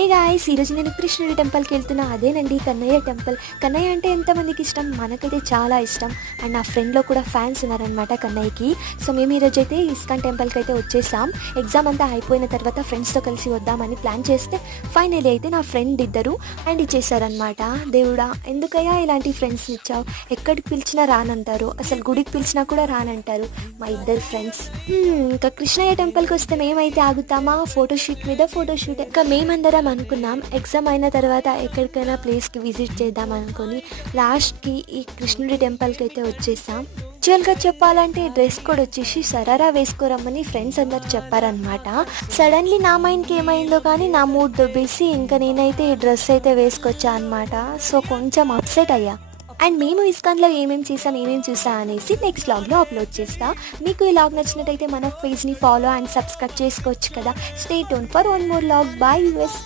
ఏ guys ఈరోజు నేను కృష్ణుడి టెంపుల్కి వెళ్తున్నా. అదేనండి కన్నయ్య టెంపుల్. కన్నయ్య అంటే ఎంతమందికి ఇష్టం, మనకైతే చాలా ఇష్టం. అండ్ నా ఫ్రెండ్లో కూడా ఫ్యాన్స్ ఉన్నారనమాట కన్నయ్యకి. సో మేము ఈరోజు అయితే ఇస్కాన్ టెంపుల్కి అయితే వచ్చేసాం. ఎగ్జామ్ అంతా అయిపోయిన తర్వాత ఫ్రెండ్స్తో కలిసి వద్దామని ప్లాన్ చేస్తే ఫైనలీ అయితే నా ఫ్రెండ్ ఇద్దరు అండ్ ఇచ్చేసారనమాట. దేవుడా ఎందుకయ్యా ఇలాంటి ఫ్రెండ్స్ని ఇచ్చావు, ఎక్కడికి పిలిచినా రానంటారు, అసలు గుడికి పిలిచినా కూడా రానంటారు మా ఇద్దరు ఫ్రెండ్స్. ఇంకా కృష్ణయ్య టెంపుల్కి వస్తే మేమైతే ఆగుతామా, ఫోటోషూట్ మీద ఫోటోషూట్. ఇంకా మేమందరం అనుకున్నాం ఎగ్జామ్ అయిన తర్వాత ఎక్కడికైనా ప్లేస్కి విజిట్ చేద్దాం అనుకుని లాస్ట్కి ఈ కృష్ణుడి టెంపుల్కి అయితే వచ్చేసాం. యాక్చువల్గా చెప్పాలంటే డ్రెస్ కోడ్ వచ్చేసి సరారా వేసుకోరమ్మని ఫ్రెండ్స్ అందరు చెప్పారనమాట. సడన్లీ నా మైండ్కి ఏమైందో కానీ నా మూడ్ దొబ్బేసి ఇంకా నేనైతే ఈ డ్రెస్ అయితే వేసుకొచ్చా అనమాట. సో కొంచెం అప్సెట్ అయ్యా. అండ్ మేము ఇస్కాన్లో ఏమేమి చేసాం ఏమేమి చూసా అనేసి నెక్స్ట్ వ్లాగ్లో అప్లోడ్ చేస్తా. మీకు ఈ వ్లాగ్ నచ్చినట్టయితే మన పేజ్ని ఫాలో అండ్ సబ్స్క్రైబ్ చేసుకోవచ్చు కదా. Stay tune for one more vlog. By US.